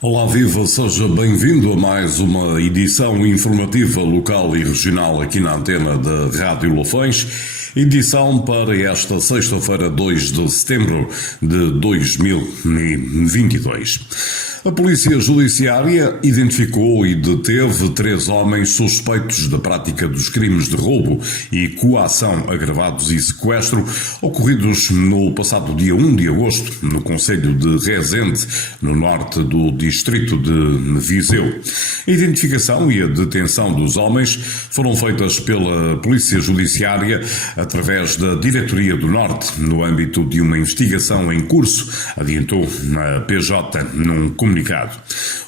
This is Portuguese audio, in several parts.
Olá, viva, seja bem-vindo a mais uma edição informativa local e regional aqui na antena da Rádio Lafões. Edição para esta sexta-feira, 2 de setembro de 2022. A Polícia Judiciária identificou e deteve 3 homens suspeitos da prática dos crimes de roubo e coação agravados e sequestro ocorridos no passado dia 1 de agosto no concelho de Rezende, no norte do distrito de Viseu. A identificação e a detenção dos homens foram feitas pela Polícia Judiciária através da Diretoria do Norte, no âmbito de uma investigação em curso, adiantou a PJ num comunicado.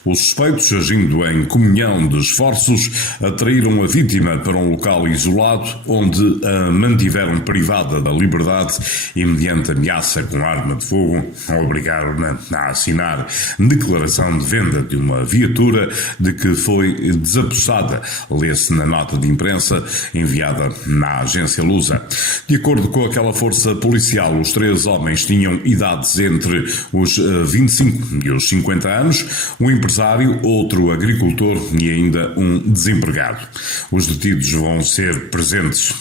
Os suspeitos, agindo em comunhão de esforços, atraíram a vítima para um local isolado, onde a mantiveram privada da liberdade e, mediante ameaça com arma de fogo, a obrigaram-na a assinar declaração de venda de uma viatura de que foi desapossada, lê-se na nota de imprensa enviada na agência Lusa. De acordo com aquela força policial, os 3 homens tinham idades entre os 25 e os 50 anos, um empresário, outro agricultor e ainda um desempregado. Os detidos vão ser presentes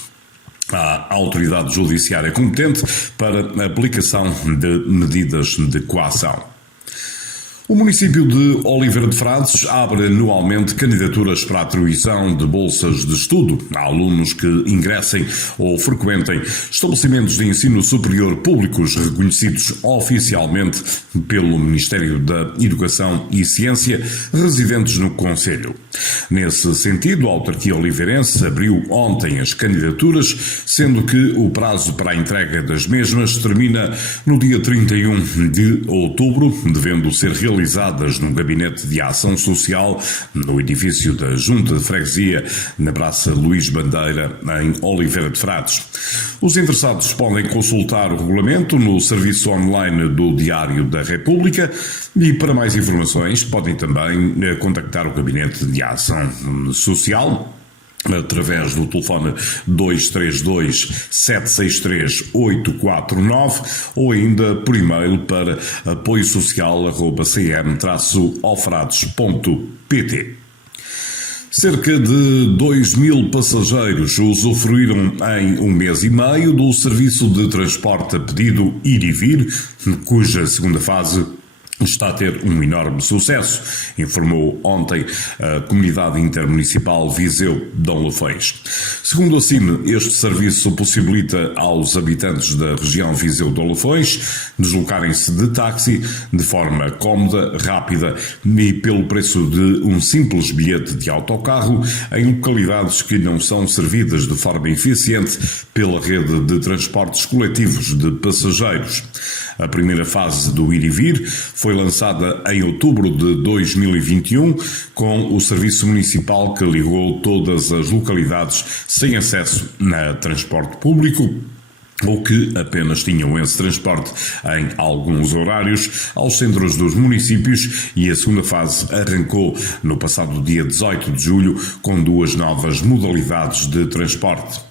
à autoridade judiciária competente para a aplicação de medidas de coação. O município de Oliveira de Frades abre anualmente candidaturas para a atribuição de bolsas de estudo a alunos que ingressem ou frequentem estabelecimentos de ensino superior públicos reconhecidos oficialmente pelo Ministério da Educação e Ciência, residentes no concelho. Nesse sentido, a autarquia oliveirense abriu ontem as candidaturas, sendo que o prazo para a entrega das mesmas termina no dia 31 de outubro, devendo ser realizadas no Gabinete de Ação Social, no edifício da Junta de Freguesia, na Praça Luís Bandeira, em Oliveira de Frades. Os interessados podem consultar o regulamento no serviço online do Diário da República e, para mais informações, podem também contactar o Gabinete de Ação Social através do telefone 232-763-849 ou ainda por e-mail para apoiosocial@cm-ofrades.pt. Cerca de 2.000 passageiros usufruíram em um mês e meio do serviço de transporte a pedido ir e vir, cuja segunda fase está a ter um enorme sucesso, informou ontem a Comunidade Intermunicipal Viseu-Dom Lafões. Segundo a CIM, este serviço possibilita aos habitantes da região Viseu-Dom Lafões deslocarem-se de táxi de forma cómoda, rápida e pelo preço de um simples bilhete de autocarro em localidades que não são servidas de forma eficiente pela rede de transportes coletivos de passageiros. A primeira fase do ir e vir foi lançada em outubro de 2021 com o serviço municipal que ligou todas as localidades sem acesso a transporte público ou que apenas tinham esse transporte em alguns horários aos centros dos municípios, e a segunda fase arrancou no passado dia 18 de julho com 2 novas modalidades de transporte.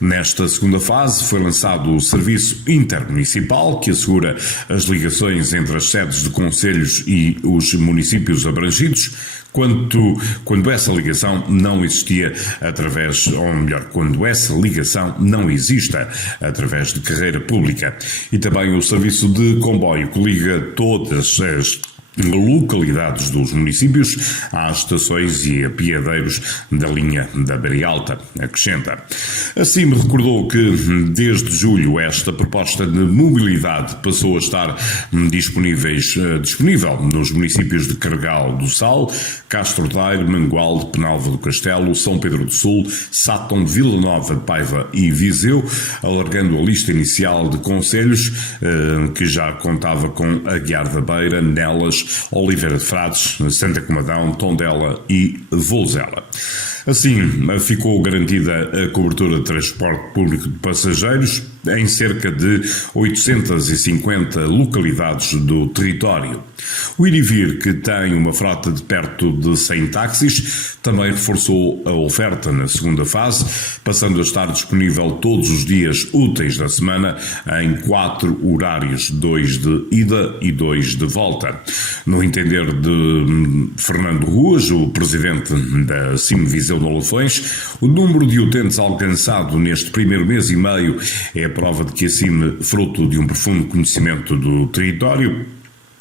Nesta segunda fase foi lançado o Serviço Intermunicipal, que assegura as ligações entre as sedes de concelhos e os municípios abrangidos, quando essa ligação não existia quando essa ligação não exista através de carreira pública. E também o serviço de comboio que liga todas as localidades dos municípios às estações e apiadeiros da linha da Beira Alta, acrescenta. Assim, recordou que desde julho esta proposta de mobilidade passou a estar disponível nos municípios de Carregal do Sal, Castro Daire, Mangualde, Penalva do Castelo, São Pedro do Sul, Sátão, Vila Nova de Paiva e Viseu, alargando a lista inicial de concelhos que já contava com Aguiar da Beira, Nelas, Oliveira de Frades, Santa Comadão, Tondela e Volzela. Assim, ficou garantida a cobertura de transporte público de passageiros em cerca de 850 localidades do território. O Ir e Vir, que tem uma frota de perto de 100 táxis, também reforçou a oferta na segunda fase, passando a estar disponível todos os dias úteis da semana em 4 horários, 2 de ida e 2 de volta. No entender de Fernando Ruas, o presidente da CIM Viseu de Lafões, o número de utentes alcançado neste primeiro mês e meio é a prova de que a CIM, fruto de um profundo conhecimento do território,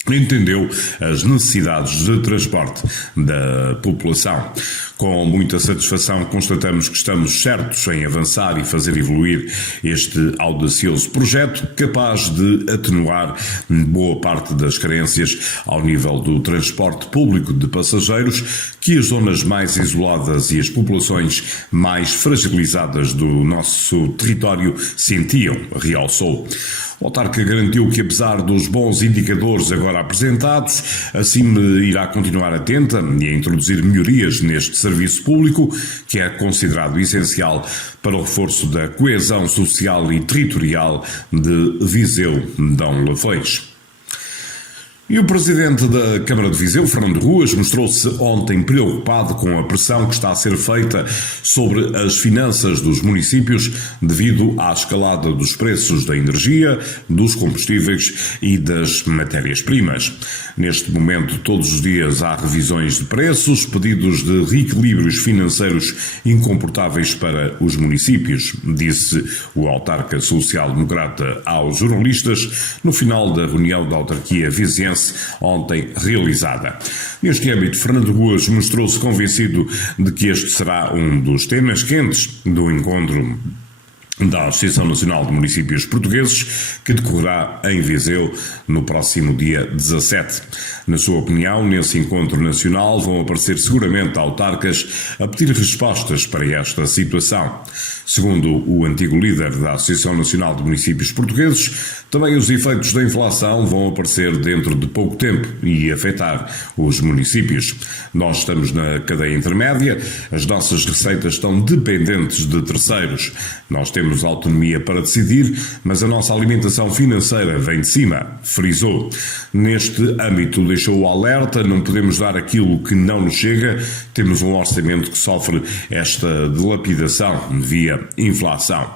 entendeu as necessidades de transporte da população. Com muita satisfação constatamos que estamos certos em avançar e fazer evoluir este audacioso projeto, capaz de atenuar boa parte das carências ao nível do transporte público de passageiros que as zonas mais isoladas e as populações mais fragilizadas do nosso território sentiam, realçou. O autarca garantiu que, apesar dos bons indicadores agora apresentados, a CIM irá continuar atenta e a introduzir melhorias neste serviço público, que é considerado essencial para o reforço da coesão social e territorial de Viseu de Lafões. E o presidente da Câmara de Viseu, Fernando Ruas, mostrou-se ontem preocupado com a pressão que está a ser feita sobre as finanças dos municípios devido à escalada dos preços da energia, dos combustíveis e das matérias-primas. Neste momento, todos os dias há revisões de preços, pedidos de reequilíbrios financeiros incomportáveis para os municípios, disse o autarca social-democrata aos jornalistas no final da reunião da autarquia viziense ontem realizada. Neste âmbito, Fernando Ruas mostrou-se convencido de que este será um dos temas quentes do encontro da Associação Nacional de Municípios Portugueses, que decorrerá em Viseu no próximo dia 17. Na sua opinião, nesse encontro nacional vão aparecer seguramente autarcas a pedir respostas para esta situação. Segundo o antigo líder da Associação Nacional de Municípios Portugueses, também os efeitos da inflação vão aparecer dentro de pouco tempo e afetar os municípios. Nós estamos na cadeia intermédia, as nossas receitas estão dependentes de terceiros. Nós temos autonomia para decidir, mas a nossa alimentação financeira vem de cima, frisou. Neste âmbito deixou o alerta, não podemos dar aquilo que não nos chega, temos um orçamento que sofre esta dilapidação via inflação.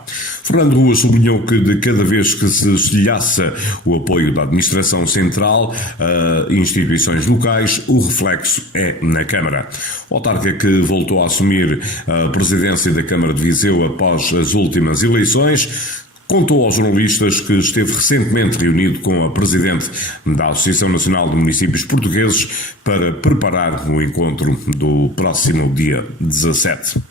Fernando Ruas sublinhou que de cada vez que se estilhaça o apoio da Administração Central a instituições locais, o reflexo é na Câmara. O autarca, que voltou a assumir a presidência da Câmara de Viseu após as últimas eleições, contou aos jornalistas que esteve recentemente reunido com a presidente da Associação Nacional de Municípios Portugueses para preparar o encontro do próximo dia 17.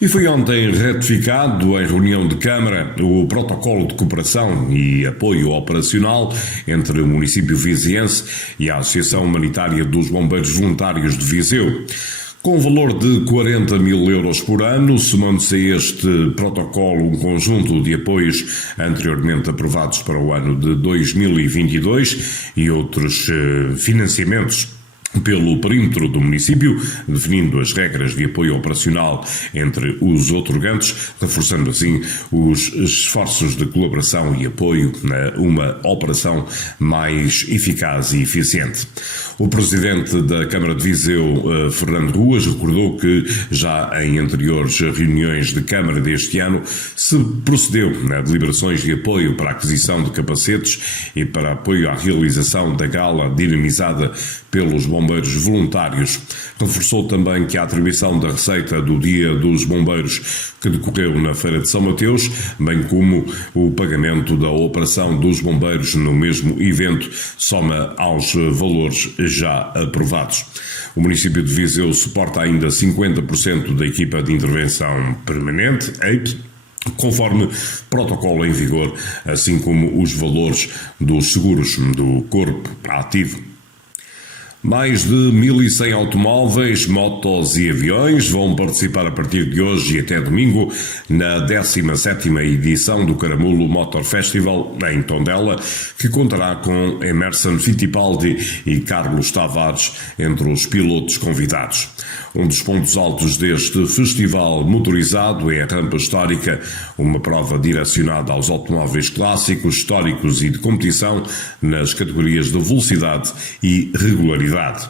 E foi ontem ratificado em reunião de Câmara o protocolo de cooperação e apoio operacional entre o município viziense e a Associação Humanitária dos Bombeiros Voluntários de Viseu. Com valor de 40 mil euros por ano, somando-se a este protocolo um conjunto de apoios anteriormente aprovados para o ano de 2022 e outros financiamentos pelo perímetro do município, definindo as regras de apoio operacional entre os outorgantes, reforçando assim os esforços de colaboração e apoio a uma operação mais eficaz e eficiente. O presidente da Câmara de Viseu, Fernando Ruas, recordou que já em anteriores reuniões de Câmara deste ano se procedeu a deliberações de apoio para a aquisição de capacetes e para apoio à realização da gala dinamizada pelos bombeiros voluntários. Reforçou também que a atribuição da receita do Dia dos Bombeiros, que decorreu na Feira de São Mateus, bem como o pagamento da operação dos bombeiros no mesmo evento, soma aos valores já aprovados. O município de Viseu suporta ainda 50% da equipa de intervenção permanente, EIP, conforme protocolo em vigor, assim como os valores dos seguros do corpo ativo. Mais de 1.100 automóveis, motos e aviões vão participar a partir de hoje e até domingo na 17ª edição do Caramulo Motor Festival em Tondela, que contará com Emerson Fittipaldi e Carlos Tavares entre os pilotos convidados. Um dos pontos altos deste festival motorizado é a Rampa Histórica, uma prova direcionada aos automóveis clássicos, históricos e de competição nas categorias de velocidade e regularidade.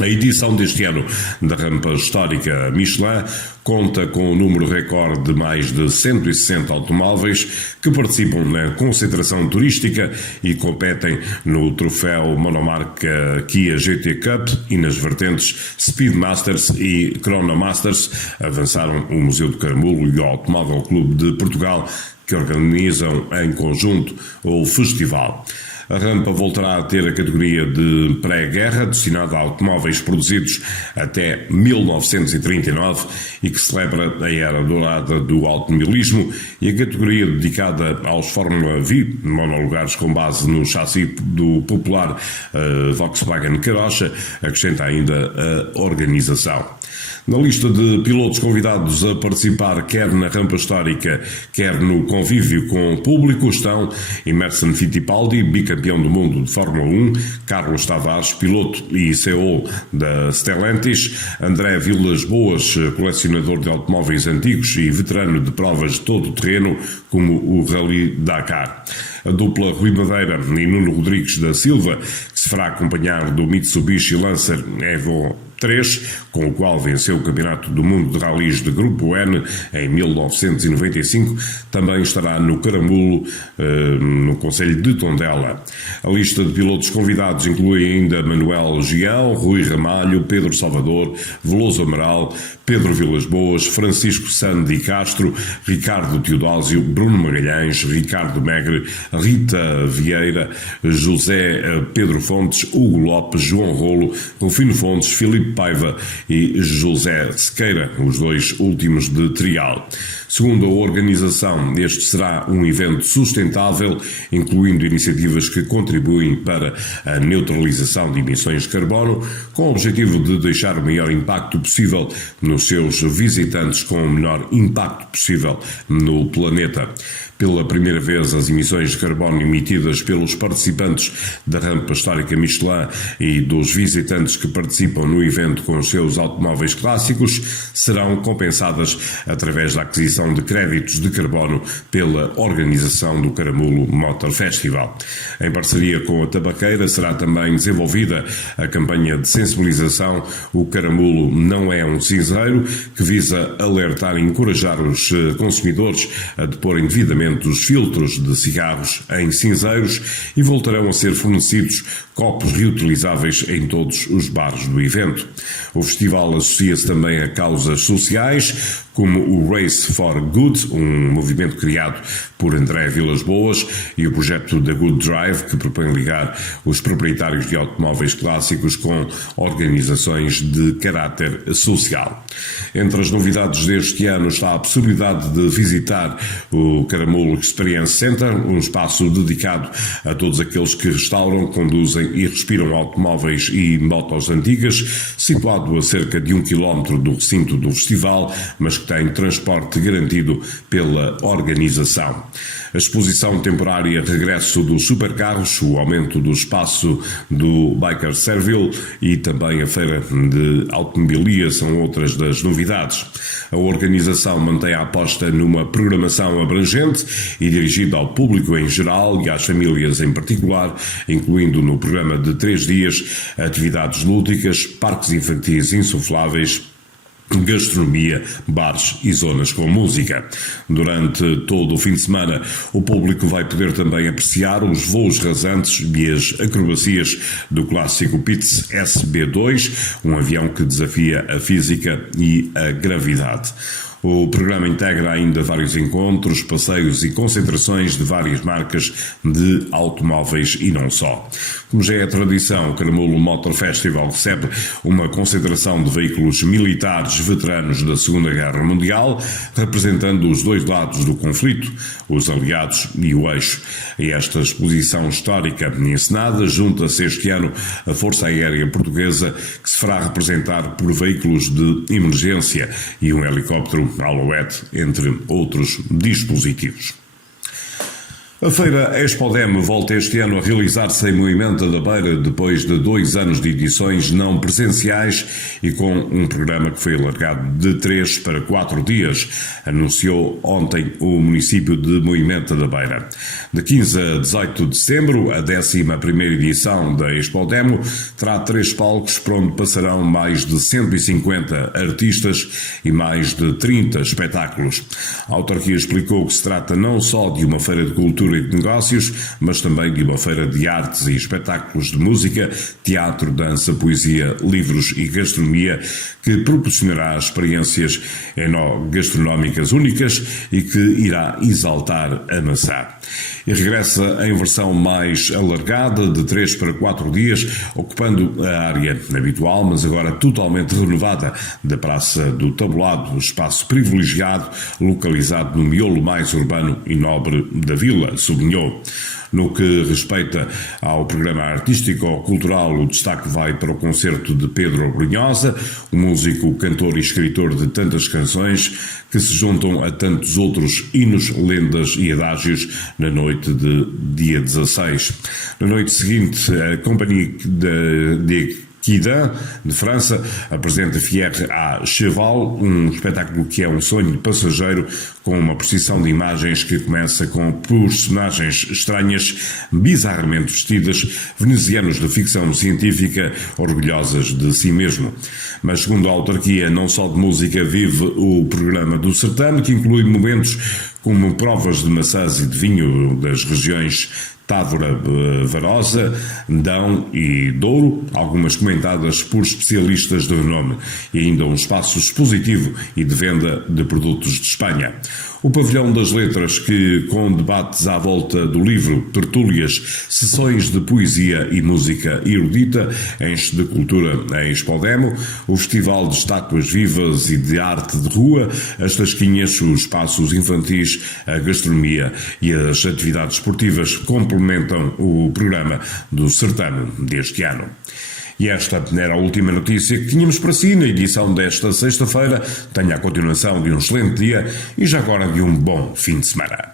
A edição deste ano da Rampa Histórica Michelin conta com um número recorde de mais de 160 automóveis que participam na concentração turística e competem no troféu monomarca Kia GT Cup e nas vertentes Speedmasters e Chronomasters. Avançaram o Museu do Caramulo e o Automóvel Clube de Portugal, que organizam em conjunto o festival. A rampa voltará a ter a categoria de pré-guerra, destinada a automóveis produzidos até 1939 e que celebra a era dourada do automobilismo, e a categoria dedicada aos Fórmula V, monolugares com base no chassi do popular Volkswagen Karossa, acrescenta ainda a organização. Na lista de pilotos convidados a participar quer na rampa histórica, quer no convívio com o público estão Emerson Fittipaldi, bicampeão do mundo de Fórmula 1, Carlos Tavares, piloto e CEO da Stellantis, André Vilas Boas, colecionador de automóveis antigos e veterano de provas de todo o terreno, como o Rally Dakar. A dupla Rui Madeira e Nuno Rodrigues da Silva, que se fará acompanhar do Mitsubishi Lancer Evo 3, com o qual venceu o Campeonato do Mundo de Rallys de Grupo N em 1995, também estará no Caramulo, no concelho de Tondela. A lista de pilotos convidados inclui ainda Manuel Gião, Rui Ramalho, Pedro Salvador, Veloso Amaral, Pedro Vilas Boas, Francisco Sandi Castro, Ricardo Teodósio, Bruno Magalhães, Ricardo Megre, Rita Vieira, José Pedro Fontes, Hugo Lopes, João Rolo, Rufino Fontes, Filipe Paiva e José Sequeira, os dois últimos de trial. Segundo a organização, este será um evento sustentável, incluindo iniciativas que contribuem para a neutralização de emissões de carbono, com o objetivo de deixar o maior impacto possível nos seus visitantes, com o menor impacto possível no planeta. Pela primeira vez, as emissões de carbono emitidas pelos participantes da Rampa Histórica Michelin e dos visitantes que participam no evento com os seus automóveis clássicos serão compensadas através da aquisição de créditos de carbono pela organização do Caramulo Motor Festival. Em parceria com a tabaqueira será também desenvolvida a campanha de sensibilização O Caramulo Não É um Cinzeiro, que visa alertar e encorajar os consumidores a deporem devidamente os filtros de cigarros em cinzeiros, e voltarão a ser fornecidos copos reutilizáveis em todos os bares do evento. O festival associa-se também a causas sociais, como o Race for Good, um movimento criado por André Vilas Boas, e o projeto da Good Drive, que propõe ligar os proprietários de automóveis clássicos com organizações de caráter social. Entre as novidades deste ano está a possibilidade de visitar o Caramulo Experience Center, um espaço dedicado a todos aqueles que restauram, conduzem e respiram automóveis e motos antigas, situado a cerca de 1 km do recinto do festival, mas que tem transporte garantido pela organização. A exposição temporária Regresso dos Supercarros, o aumento do espaço do Biker Serville e também a Feira de Automobilia são outras das novidades. A organização mantém a aposta numa programação abrangente e dirigida ao público em geral e às famílias em particular, incluindo no programa de 3 dias atividades lúdicas, parques infantis insufláveis, gastronomia, bares e zonas com música. Durante todo o fim de semana, o público vai poder também apreciar os voos rasantes e as acrobacias do clássico Pitts SB2, um avião que desafia a física e a gravidade. O programa integra ainda vários encontros, passeios e concentrações de várias marcas de automóveis e não só. Como já é a tradição, o Caramulo Motor Festival recebe uma concentração de veículos militares veteranos da Segunda Guerra Mundial, representando os dois lados do conflito, os aliados e o eixo. A esta exposição histórica encenada junta-se este ano a Força Aérea Portuguesa, que se fará representar por veículos de emergência e um helicóptero Alouette, entre outros dispositivos. A feira Expodem volta este ano a realizar-se em Moimenta da Beira depois de 2 anos de edições não presenciais e com um programa que foi alargado de 3 para 4 dias, anunciou ontem o município de Moimenta da Beira. De 15 a 18 de setembro, a 11ª edição da Expodem terá 3 palcos por onde passarão mais de 150 artistas e mais de 30 espetáculos. A autarquia explicou que se trata não só de uma feira de cultura e de negócios, mas também de uma feira de artes e espetáculos de música, teatro, dança, poesia, livros e gastronomia, que proporcionará experiências enogastronómicas únicas e que irá exaltar a maçã. E regressa em versão mais alargada, de 3 para 4 dias, ocupando a área habitual, mas agora totalmente renovada, da Praça do Taboado, espaço privilegiado, localizado no miolo mais urbano e nobre da vila, sublinhou. No que respeita ao programa artístico ou cultural, o destaque vai para o concerto de Pedro Brunhosa, o músico, cantor e escritor de tantas canções que se juntam a tantos outros hinos, lendas e adágios na noite de dia 16. Na noite seguinte, a companhia de Quidin, de França, apresenta Fier à Cheval, um espetáculo que é um sonho passageiro com uma procissão de imagens que começa com personagens estranhas, bizarramente vestidas, venezianos de ficção científica, orgulhosas de si mesmo. Mas, segundo a autarquia, não só de música vive o programa do certame, que inclui momentos como provas de maçãs e de vinho das regiões Távora, Varosa, Dão e Douro, algumas comentadas por especialistas de renome, e ainda um espaço expositivo e de venda de produtos de Espanha. O Pavilhão das Letras, que com debates à volta do livro, tertúlias, sessões de poesia e música erudita, enche de cultura em Expodem, o Festival de Estátuas Vivas e de Arte de Rua, as tasquinhas, os espaços infantis, a gastronomia e as atividades esportivas complementam o programa do certame deste ano. E esta era a última notícia que tínhamos para si na edição desta sexta-feira. Tenha a continuação de um excelente dia e já agora de um bom fim de semana.